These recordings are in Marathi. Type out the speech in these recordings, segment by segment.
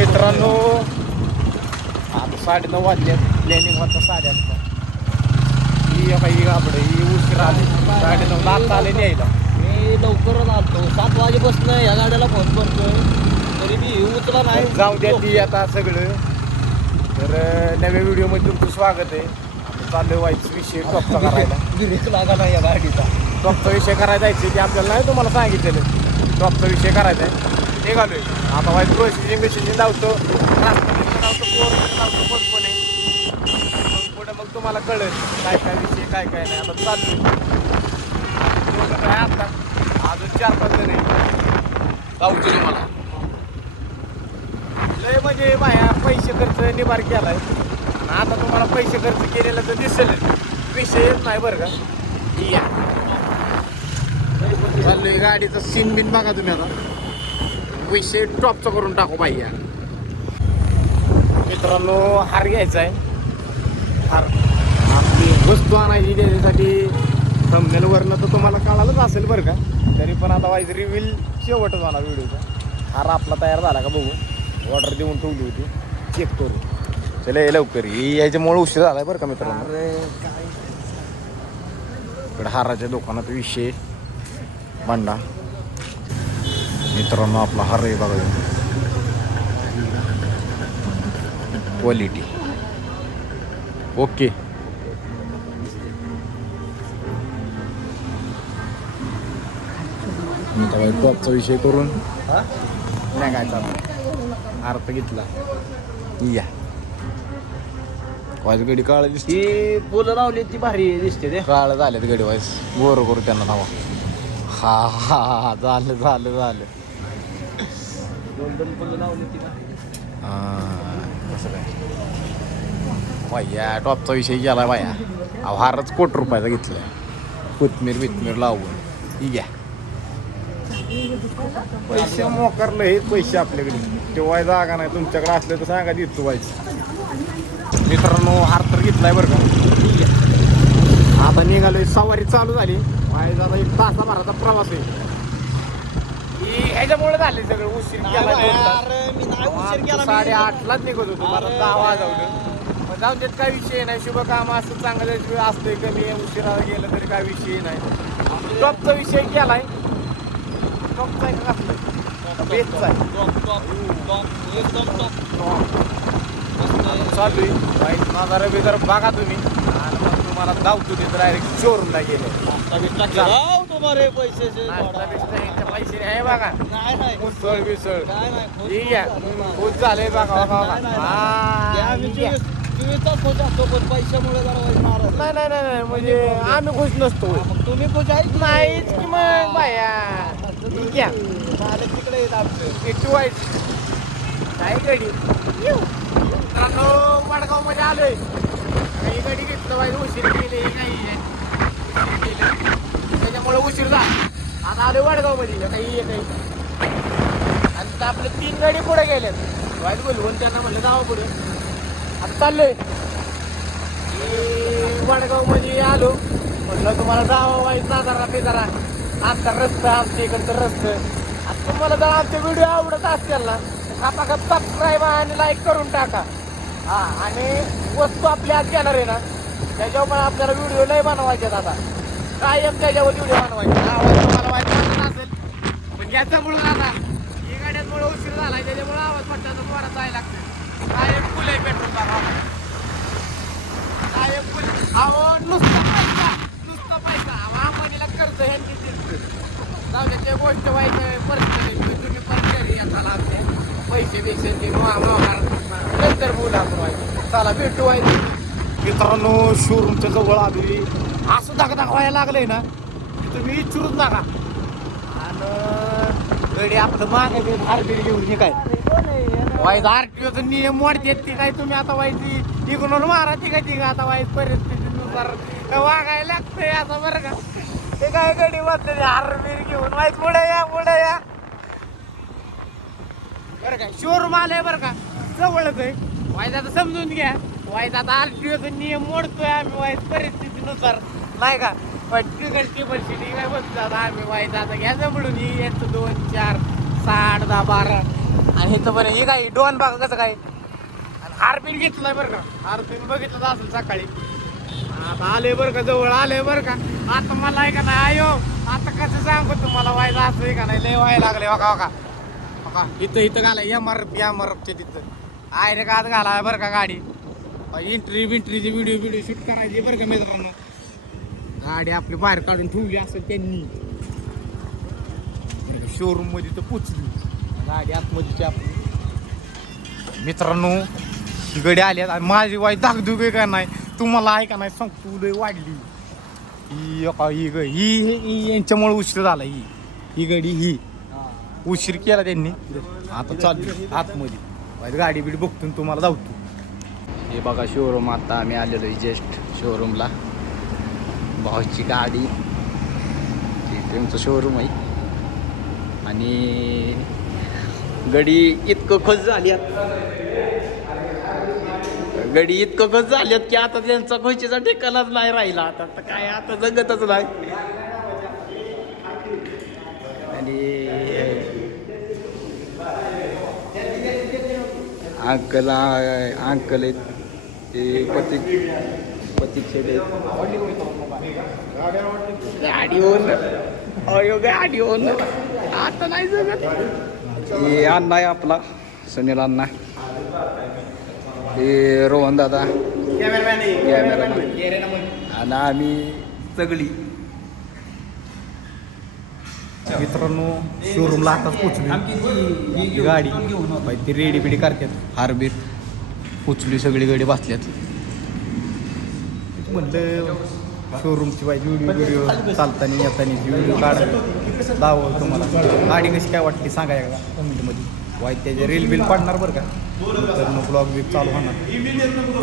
मित्रांनो आता 9:30 वाजले. प्लॅनिंग होता 8:30. ही काही गाबड ही उशीर आली 9:30 आता आले न्यायला. मी लवकरच आलतो 7 वाजेपासून या गाड्याला फोन करतोय तरी मी उचला नाही. जाऊ द्या ती आता सगळं. तर नव्या व्हिडिओमध्ये तुमचं स्वागत आहे. आपण चाललोय व्हायचं विषय टॉपचा करायला. ब्रेक लागा नाही या गाडीचा. टॉपचा विषय करायला जायचं ते आपल्याला नाही तुम्हाला सांगितलेलं. टॉपचा विषय करायचा आहे निघालोय आता. व्हायचं प्रोसेसिंग मिशिन लावतो लावतो कोण पुढे मग तुम्हाला कळेल काय काय विषय काय काय नाही. आता चालू आता अजून 4-5 जण गावचे तुम्हाला लय म्हणजे बाया पैसे खर्च निभार केलाय. आता तुम्हाला पैसे खर्च केलेला तर दिसेल विषय येत नाही बरं का. या चाललोय गाडीचा सीन बिन बघा तुम्ही. आता विषय टॉपचा करून टाकू बाई. मित्रांनो हार घ्यायचा आहे. हार आपली वस्तू आणायची त्याच्यासाठी थंबनेलवरनं तर तुम्हाला कळालंच असेल बरं का. तरी पण आता व्हायचं रिव्हील शेवटच होणार व्हिडिओचा. हार आपला तयार झाला का बघू. ऑर्डर देऊन ठेवली होती चेक करू. चला लवकर याच्यामुळे उशीर झालाय बरं का मित्रांनो. इकडे हाराच्या दुकानात विषय मांडा मित्रांनो. आपला हार आहे बघा क्वालिटी ओके. टॉपचा विषय करून सांगायचा अर्थ घेतला. या वाईज गडी काळ दिसते. ती फुलं लावली ती भारी दिसते ते. काळ झालेत गडी वाईज गोर करू त्यांना धावा. हा हा झालं झालं झालं. गोल्डन फुलं लावली ती भारी. कसं काय बाया टॉपचा विषय गेला बाया. हारच ₹1 घेतलाय कोथमीर बिथमीर लावून. घ्या पैसे मोकारलं हे पैसे आपल्याकडे तेव्हा जागा नाही. तुमच्याकडे असले तर सांगा देतो व्हायचं. मित्रांनो हार तर घेतलाय बरं का. आता निघालोय सवारी चालू झाली. व्हायचा आता 1 तासाभराचा प्रवास आहे. ह्याच्यामुळे झाले सगळं उशीर केला. 8:30लाच निघत होतो. मला 10 वाजवलं. जाऊन देत काय विषय नाही. शुभ काम असतं चांगलं असतंय. कमी उशिरा गेलं तरी काय विषय नाही. टॉपचा विषय केलाय. टॉपचा आहे का कसलं बेसचा आहे. चालू आहे वाईट नजारा बिजार बघा तुम्ही. आणि मग तुम्हाला धावतो ते डायरेक्ट शोरूमला गेले. पैसे आहे बघा. मुसळ बिसळ ठीक आहे खूप झालंय बघा. पैशामुळे नाही नाही नाही म्हणजे आम्ही खुश नसतो. तुम्ही खुश आहे नाहीच की मग बाया. ठीक आहे तिकडे येत आमचं व्हायची काय गडी. मित्रांनो वडगाव मध्ये आलोय. काही गडी घेतलं पाहिजे उशीर केले काही त्याच्यामुळे उशीर झाला. आता आलोय वडगाव मध्ये काही काही. आणि आपले 3 गाडी पुढे गेल्यात. वाईट बोलवून त्यांना म्हणलं जावं पुढे. आता चाललोय वडगाव मध्ये आलो. म्हटलं तुम्हाला जावं वाईट नादारा बेजारा. आमचा रस्ता आमच्या इकडचं रस्तं. आता तुम्हाला जर आमचे व्हिडिओ आवडत असतील ना खापाखाप सबस्क्राईब आणि लाईक करून टाका. हा आणि वस्तू आपल्या आज घेणार आहे ना त्याच्यावर पण आपल्याला व्हिडिओ नाही बनवायचे. आता कायम त्याच्यावर व्हिडिओ बनवायचे. आवाज तुम्हाला वाईट वाटत असेल पण घ्यायच्यामुळं आता ही गाड्यांमुळे उशीर झालाय त्याच्यामुळे आवाज पट्ट्याचा द्वारा जायला लागतं. कायम फुले पेट्रोल बघा. कायम फुले अहो नुसतं पैसा अंबानीला कर्ज ह्यांनी दिलं. जाऊ द्या ते गोष्ट व्हायचं परिस्थिती तुम्ही पण घरी येताला आमच्या पैसे बिसे ते नंतर बोला आपण व्हायचं. चला भेटू व्हायचं. मित्रांनो शोरूमच्या जवळ आधी असं दाखवायला लागलंय ना तुम्ही इच्छुरूच नका. आणि गडी आपलं मागे हारबीर घेऊन हे काय वाईज RTOचा नियम मोडते ती काय तुम्ही आता व्हायची इकडून मारा ती काय ती आता वाईज परिस्थितीनुसार वागायला लागतंय आता बरं का. ते काय गडी वाटते हारबीर घेऊन वाईज पुढे या बरं का. शोरूम आलंय बरं का जवळच आहे. वाईज आता समजून घ्या. वाईज आता RTOचा नियम मोडतोय आम्ही वाईज परिस्थितीनुसार नाही का. पण तिकडची परिस्थिती काय बसतात आम्ही वाईज आता घ्या जवळून यायचं 2, 4, 6, 8, 10, 12 आणि इथं बरं हे काय डोन बघा कसं काय. आणि हारपिन घेतलंय बरं का, हारपिन बघितलं असेल सकाळी. आता आले बरं का, जवळ आले बरं का. आता मला आहे का नाही आयो, आता कसं सांगू तुम्हाला व्हायचं असं आहे का नाही, लय व्हायला लागले बघा बघा बघा. इथं घालाय एमआरएफच्या तिथं आयरे का आत घालाय बरं का गाडी. एंट्रीची व्हिडिओ शूट करायची बरं का मित्रांनो. गाडी आपली बाहेर काढून ठेवली असेल त्यांनी शोरूम मध्ये तर पोचली गाडी आतमध्ये आपली. मित्रांनो ही गाडी आली आणि माझी वाई धाकधूक आहे का नाही तुम्हाला आहे का नाही सांगतो, लय वाढली ही यांच्यामुळे उशीर झाला. ही गाडी ही उशीर केला त्यांनी. आता चालली आतमध्ये गाडी बिडी बघतो तुम्हाला धावतो. हे बघा शोरूम, आता आम्ही आलेलो आहे जस्ट शोरूमला. भाऊची गाडी त्यांचं शोरूम आहे. आणि गडी इतकं खुश झाली गडी इतकं खुश झाल्यात की आता त्यांचा खुशीचा ठिकाणाच नाही राहिला. आता काय आता जगतच नाही. आणि अंकल आहेत ते पतीचे गाडीवर आता नाही जगत. हे अण्णा आहे आपला सुनील अण्णा, हे रोहन दादा कॅमेरामॅन आणि आम्ही सगळी. मित्रांनो शोरूमला आताच पोचली गाडी, ती रेडी बिडी करतात हारबीर. पोचली सगळी गाडी बसल्यात. म्हटलं शोरूमची पाहिजे व्हिडिओ चालताना येताना व्हिडिओ काढायला दावं तुम्हाला. गाडी कशी काय वाटली सांगा एकदा कमेंटमध्ये. वाईट त्याचे रील बिल पाडणार बरं का, तर ब्लॉग बिग चालू होणार.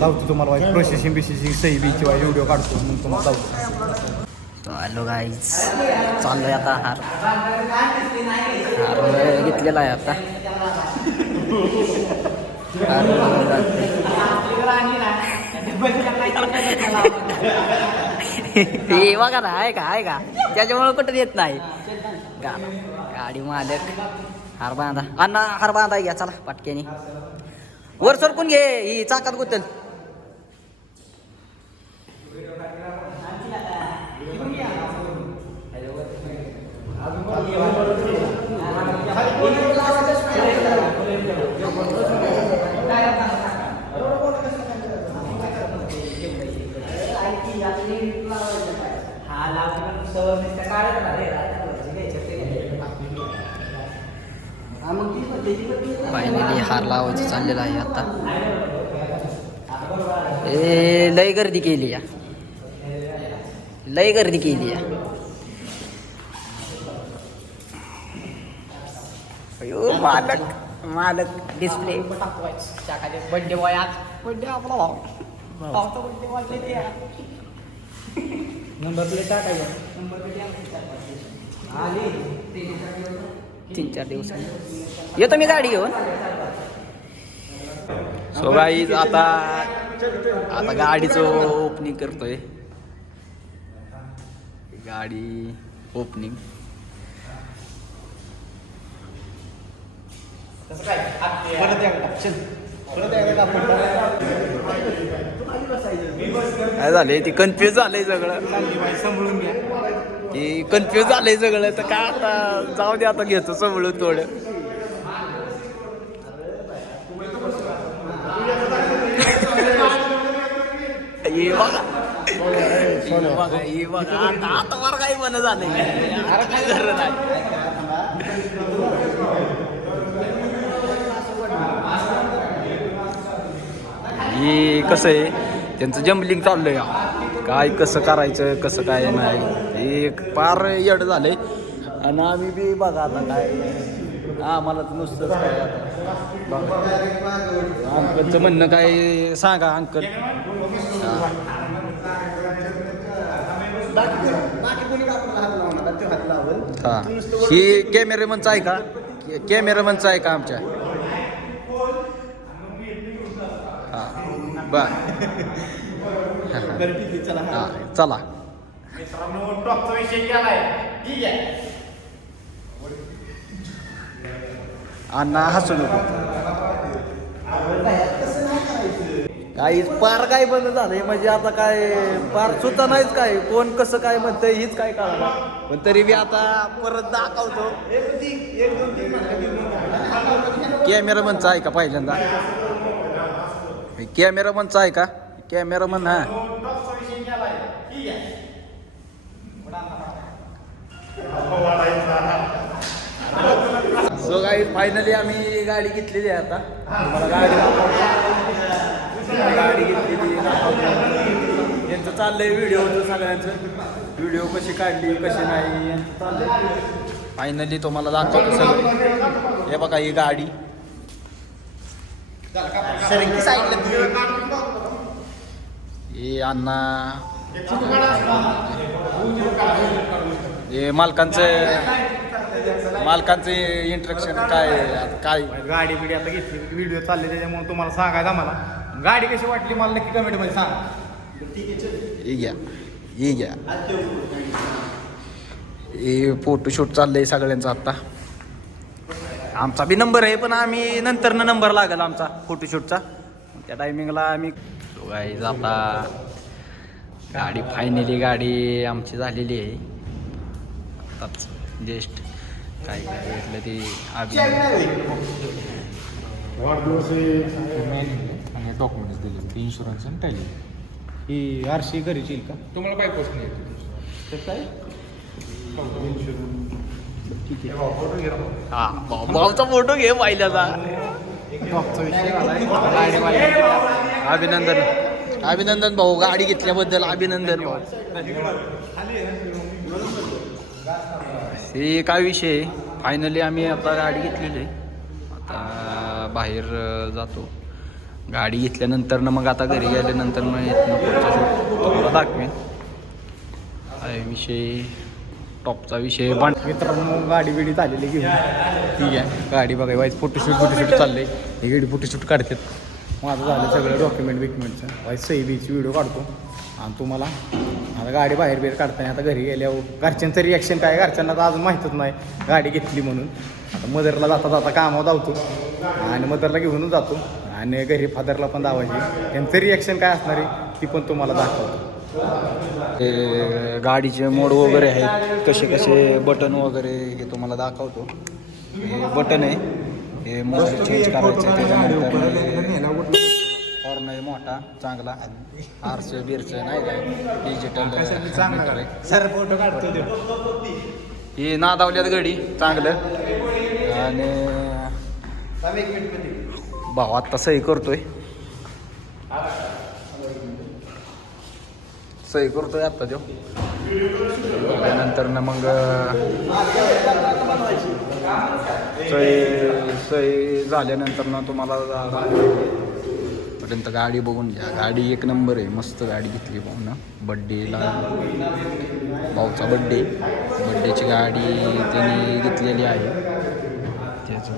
धावतो तुम्हाला वाईट प्रोसेसिंग सही बीची वाईट व्हिडिओ काढतो मग तुम्हाला धावतो. हॅलो गाईज, चाललोय आता हार घेतलेला आहे आता. हे बघा ना, आहे का त्याच्यामुळे कुठं येत नाही. गाडी मालक हार बांधा अण्णा, हार बांधा घ्या चला पटक्याने. वर सरकून घे, ही चाकात गुतल. फायनली हार लावायचं चाललेलं आहे आता. लय गर्दी केली या, लय गर्दी केली या. मालक डिस्प्ले बड्डे बॉय आज बड्डे आपला भाऊ बड्डे बॉय नंबर प्लेट टाकायचा. 3-4 दिवसांनी येतो मी गाडी घेऊन. सो गाईज आता गाडीचं ओपनिंग करतोय. गाडी ओपनिंग काय झालंय, ती कन्फ्युज झालंय सगळं. सांभाळून घ्या, ती कन्फ्युज झालंय सगळं. तर काय आता जाऊ दे, आता घेतो सांभाळून थोडं. ये बघा आता वर काही मन झालंय. हे कसं आहे त्यांचं जम्बलिंग चाललंय, काय कसं करायचं कसं काय नाही. हे फार येड झालंय. आणि आम्ही बी बघा आता काय, आम्हाला तर नुसतंच काय अंकलचं म्हणणं काय सांगा अंकल. हा ही कॅमेरामनचं आहे का, कॅमेरामनचं आहे का आमच्या. बर चला मित्रांनो टॉपचा विषय केलाय. ठीक आहे, अण्णा हसू नको. काही पार काय बंद झालंय म्हणजे आता काय पार सुद्धा नाहीच काय कोण कसं काय म्हणतंय हीच काय कळणार. पण तरी बी आता परत दाखवतो. कॅमेरामनचा आहे का पहिल्यांदा? कॅमेरामनचा आहे का? कॅमेरामन हा सो गाडी फायनली आम्ही गाडी घेतलेली आहे आता. मला गाडी घेतलेली यांचं चाललंय व्हिडिओ होतं सगळ्यांचं. व्हिडिओ कशी काढली कशी नाही यांचं चाललंय. फायनली तुम्हाला दाखवतो सगळं. हे बघा ही गाडी हे अण्णा हे मालकांचं इंट्रक्शन काय गाडी बिडी आता घेतली व्हिडिओ चालले त्याच्यामुळे तुम्हाला सांगायचं मला गाडी कशी वाटली मला नक्की कमेंट मध्ये सांगा. ही घ्या हे फोटोशूट चाललंय सगळ्यांचा आता. आमचा बी नंबर आहे पण आम्ही नंतर नंबर लागेल आमचा फोटोशूटचा. त्या टायमिंगला आम्ही गाईज आता गाडी फायनली गाडी आमची झालेली आहे आताच जस्ट. काय घेतलं ते आणि डॉक्युमेंट्स दिले इन्शुरन्स आणि टायली. ही आरशी घरीची का तुम्हाला काय प्रश्न येतो काय हा भाऊचा फोटो घे पहिल्याचा. अभिनंदन अभिनंदन भाऊ गाडी घेतल्याबद्दल अभिनंदन भाऊ. हे काय विषय फायनली आम्ही आता गाडी घेतलेली आहे. आता बाहेर जातो गाडी घेतल्यानंतर ना मग आता घरी गेल्यानंतर मग तुम्हाला दाखवेन काय विषय टॉपचा विषय. पण मित्रांनो गाडी बिडी चाललेली घेऊन ठीक आहे. गाडी बघा वाईज फोटोशूट चाललंय. ही गाडी फोटोशूट काढतात. माझं झालं सगळं डॉक्युमेंटचं वाईज सही बीची व्हिडिओ काढतो आणि तुम्हाला आता गाडी बाहेर काढताना आता घरी गेल्यावर घरच्यांचं रिॲक्शन काय घरच्यांना तर अजून माहीतच नाही गाडी घेतली म्हणून. आता मदरला जाता कामावर धावतो आणि मदरला घेऊन जातो आणि घरी फादरला पण धावायची. त्यांचं रिॲक्शन काय असणार आहे ती पण तुम्हाला दाखवतो. गाडीचे मोड वगैरे आहेत कसे कसे बटन वगैरे हे तुम्हाला दाखवतो. हे बटन आहे हे मोड चेंज करायचं आहे. त्याच्यानंतर हॉर्न आहे मोठा चांगला. आरचं बिरचं नाही काय डिजिटल सर फोटो काढतो ही नादावल्यात गाडी चांगलं. आणि भाऊ आत्ता सही करतोय आत्ता तो. त्यानंतर ना मग सही झाल्यानंतर ना तुम्हाला पर्यंत गाडी बघून घ्या. गाडी एक नंबर आहे. मस्त गाडी घेतली भाऊ ना बड्डेला. भाऊचा बड्डेची गाडी त्यांनी घेतलेली आहे. त्याचं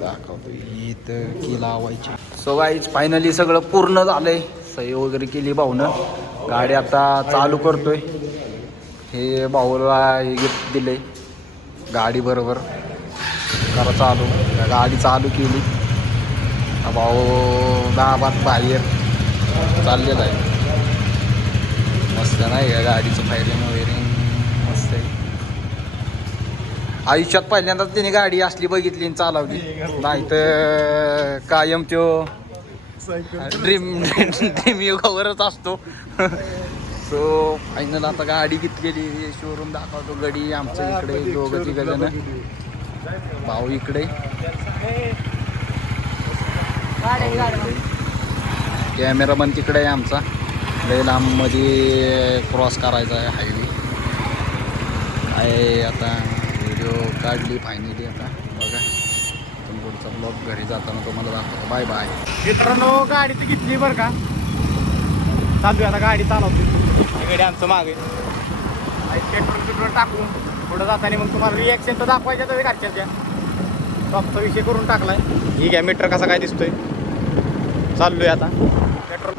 दाखवतो इथं की लावायची. सो गाईज फायनली सगळं पूर्ण झालंय. सही वगैरे केली भाऊनं. गाडी आता चालू करतोय. हे भाऊला हे गिफ्ट दिले गाडी बरोबर करा चालू. गाडी चालू केली. भाऊ दाबात बाहेर चाललेला आहे. मस्त नाही का गाडीचं फायरिंग वगैरे मस्त आहे. आयुष्यात पहिल्यांदाच त्याने गाडी असली बघितली आणि चालवली. नाही तर कायम तो ड्रीम युगावरच असतो. सो फायनल आता गाडी घेतलेली. शोरूम दाखवतो. गाडी आमच्या इकडे दोघं तिघं भाऊ इकडे कॅमेरामन तिकडे आहे आमचा. लय लांबमध्ये क्रॉस करायचा आहे हायवे आहे. आता व्हिडिओ काढली फायनली. आता बघा पुढचा ब्लॉग घरी जाताना तुम्हाला दाखवतो. बाय बाय मित्रांनो गाडी ती घेतली बरं का. चालू आता गाडी चालवतो. गाडी आमचं मागे पेट्रोल टाकून पुढं जाताना मग तुम्हाला रिॲक्शन तर दाखवायचं तर घरच्याच्या. टॉपचा विषय करून टाकलाय. ठीक आहे मीटर कसा काय दिसतोय. चाललोय आता पेट्रोल.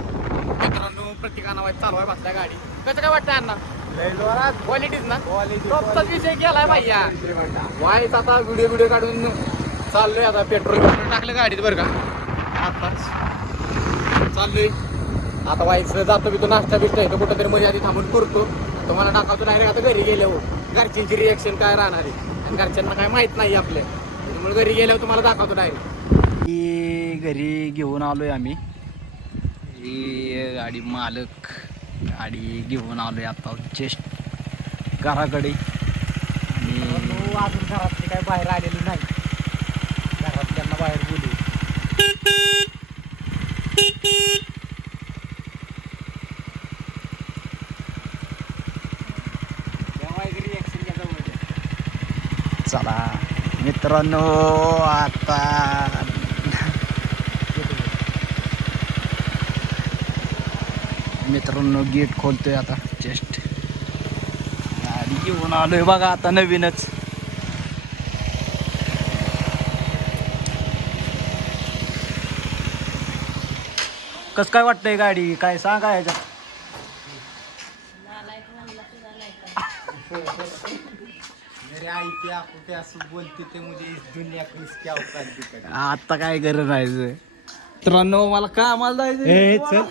मित्रांनो प्रत्येकानं वाईट चालवाय बसल्या गाडी. कसं काय वाटतं अण्णा क्वालिटीच ना टॉपचाच विषय केलाय भैया. वाईच आता व्हिडिओ काढून चाललोय आता पेट्रोल टाकलं गाडीत बरं का आताच चाललोय आता व्हायचं जातो मी तो नाश्ता बिस्टा येतो कुठंतरी मध्ये आधी थांबून करतो तुम्हाला टाकावतो डायरेक्ट आता घरी गेल्यावर घरच्यांची रिएक्शन काय राहणार आहे आणि घरच्यांना काय माहित नाही आपल्या त्यामुळे घरी गेल्यावर तुम्हाला दाखवतो डायरेक्ट ही घरी घेऊन आलोय आम्ही ही गाडी मालक गाडी घेऊन आलोय आता जस्ट घराकडे आणि अजून घरातली काय बाहेर आलेली नाही घरातल्यांना बाहेर बोलू चला मित्रांनो आता मित्रांनो गेट खोलतोय आता जस्ट गाडी घेऊन आलोय बघा आता नवीनच कस काय वाटतंय गाडी काय सांगा ह्याच्यात मेरे आई ते आपको असं बोलते ते मुझे इस दुनिया को इसकी औकात दिखाई आता काय गरज नाही मित्रांनो मला कामाला जायचं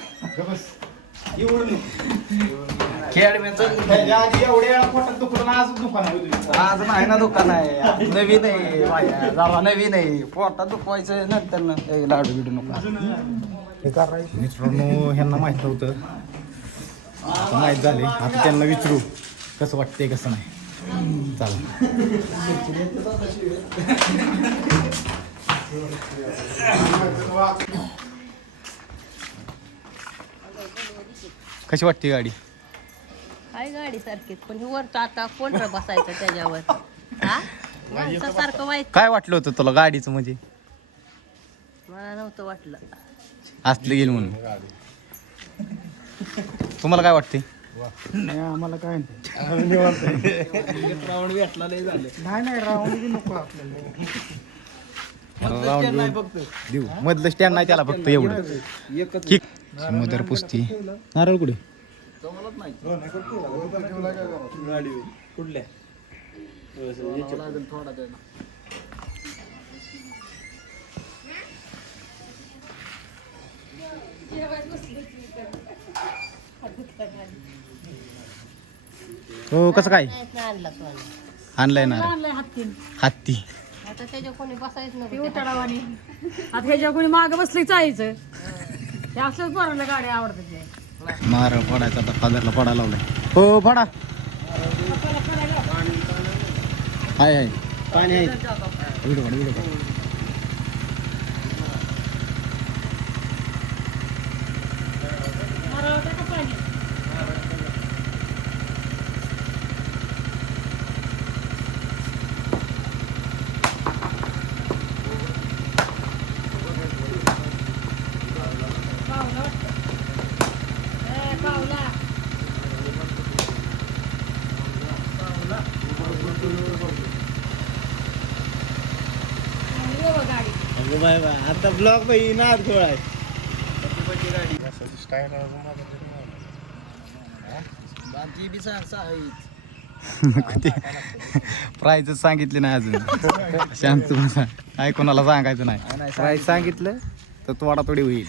आज नाही ना दुकान आहे नवीन आहे बाया, जरा नवीन आहे पोटात दुखवायचं नंतर ना लाडू बिडू नको मित्रांनो ह्यांना माहित नव्हतं आता माहित झाले आता त्यांना विचारू कसं वाटतंय कसं नाही चला कशी वाटते गाडी काय गाडी सारखीच पण हे वरचं आता कोण रे बसायचं त्याच्यावर हा माणसासारखं वाईट काय वाटलं होतं तुला गाडीचं म्हणजे मला नव्हतं वाटलं असलं गेलं म्हणून तुम्हाला काय वाटते नाही आम्हाला काय राऊंड भेटला लय झालं नाही राऊंड बी नको आपल्याला देऊ मधलं स्टँड नाही त्याला फक्त एवढं एकच ठीक मदर पुस्ती नारळ कुठे कुठल्या थोडा हो कसं काय आणला तो आणलंय ना हत्ती आता त्याच्या कोणी बसायचं नको उठाडावानी आता ह्याच्या कोणी मागं बसलं जायचं हे असल्याच पोरांना गाडी आवडतात ते नारळ पडायचा आता फादरला पडा लावलाय हो पडा हाय हाय पाणी आहे व्हिडिओ काढ, व्हिडिओ काढ. आता ब्लॉक बाई नाद गोळाय बाकी बी प्राईज सांगितले नाही अजून शांत बसा. काय कोणाला सांगायचं नाही प्राईज सांगितलं तर तोडातोडी होईल